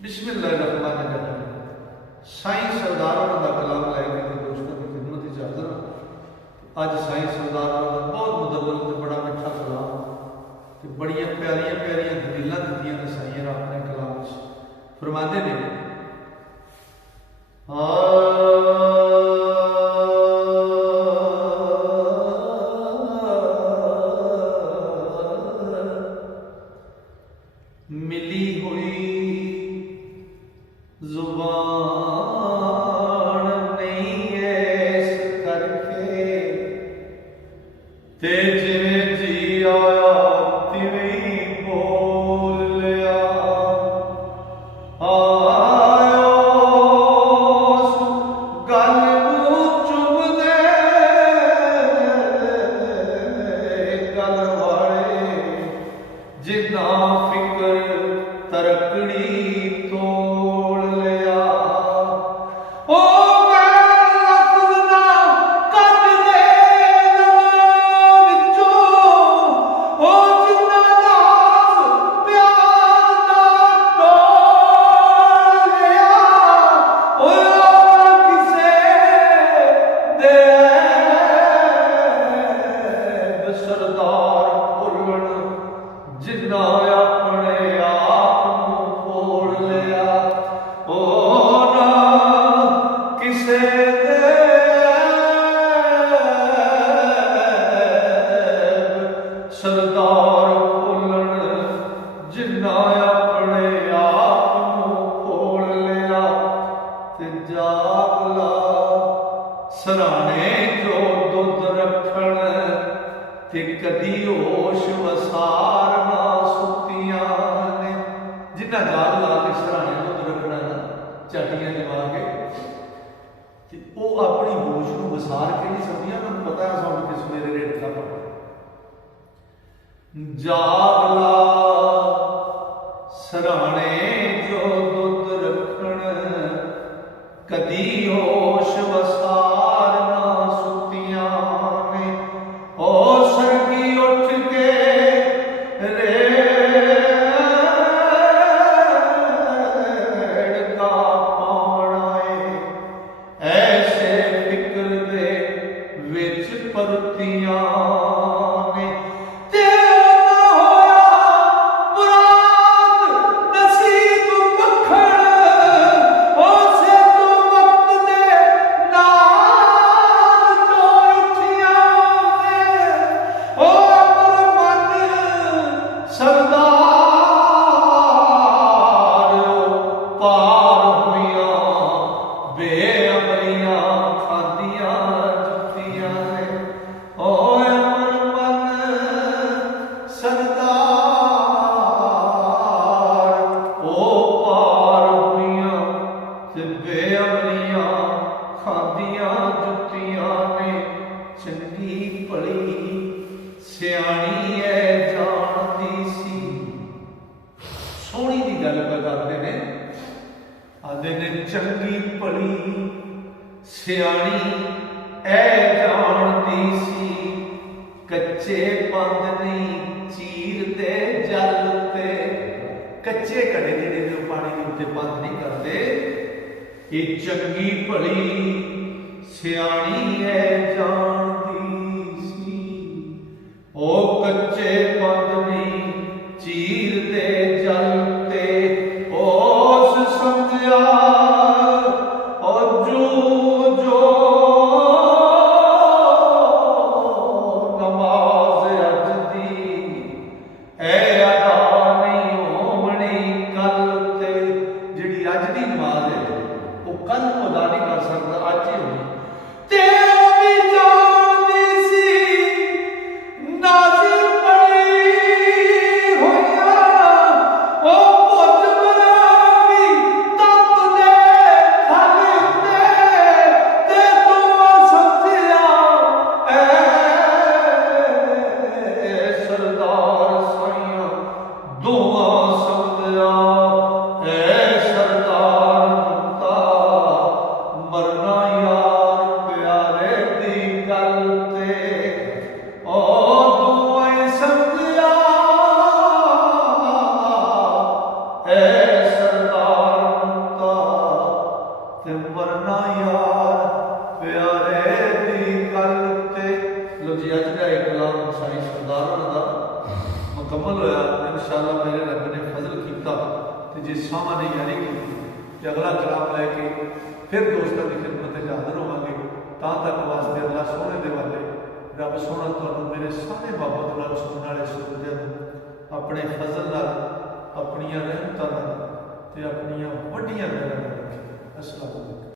बिस्मिल्लाहिर्रहमानिर्रहीम। साईं सरदार होना का कलाम लैके तो दोस्तों की खिदमत ही हाजिर हाँ। अज साईं सरदार होना का बहुत मुदव्वल ते बड़ा मिठा कलाम ते बड़ियां प्यारियां प्यारियां दलीलां दित्तियां ने साईं ने अपने कलाम च फरमाते ने मिली हुई जुबान नहीं ऐस करके ते जिवें जी आया तिवें ही बोल लिया। आयो उस गल नूं चुभदे गल वाले जिन्ना फिक्र तरकड़ी तोड़ लिया। ओ लफ्ज़ ना कट दे ज़बान विचों, ओ जिन्ना नाज़ प्यार ना तोड़ लिया। ओ किसे दे सरदार भुल्लण जिन्ना अपने आप नूं फोड़ लिया। ओ ना किसे दे सरदार भुल्लण जिन्ना अपने आप नूं फोड़ लिया। ते जागला सराणे जो दुध रखण ते कदी होश वसार ना सुतियां ने। जिन्ना जाग ला के सराणे दुध रखना ना चाटियां जमा के ते ओ अपनी होश नूं वसार के नहीं सकदियां। उन्हें पता है सौं के सवेरे रेट का पड़ा जागला सराणे जो दुध रखण कदी होश वसार ना सुतियां ने। ओ सरगी उठ के रेड़ का पावना ऐसे फिक्र दे विच परतियां ने। ते ना होया मुराद नसीब मखण उसे तो वक्त दे नाल जो उठियां ने। ओ अमर मन सरदार पार होइयां बेअमरियां खादियां जुतियां ने। ओ अमर मन सरदार ओ पार होइयां ते बेअमरियां खादियां जुतियां ने। चंगी भली सियाणी है जानदी सी। सोहनी दी गल करते ने आदे ने चंगी भली सियाणी ऐ जानदी सी। कच्चे बंद नहीं चीरते जल ते। कच्चे घड़े जिहड़े ने पानी के उत्ते बंद नहीं करते। ये चंगी भली सियाणी है जानदी सी। ओ कच्चे बंद नहीं चीरते जल ते। ओस समझिया और जो नमाज अज दी ऐ अदा नहीं होवनी कल ते। जिहड़ी अज दी नमाज है वो कल को अदा नहीं कर सकदा, अज ही होनी। ते ओ भी जान जी अज का एक कलाम साईं सरदार होना दा मुकम्मल होया इंशाअल्लाह मेरे रब ने फजल किया तो जी सामा ने यारी की कि अगला कलाम लैके फिर दोस्तों की खिदमत हाजिर होवांगे तां तक वास्ते अल्लाह सोने दे वाले रब सोना तुहानू मेरे सारे मोहब्बत नाल सुनने वाले सुनते अपने फजल नाल अपनियां रहमतां नाल ते अपनियां वड्डियां मेहरां नाल रखे। अस्सलाम वालेकुम।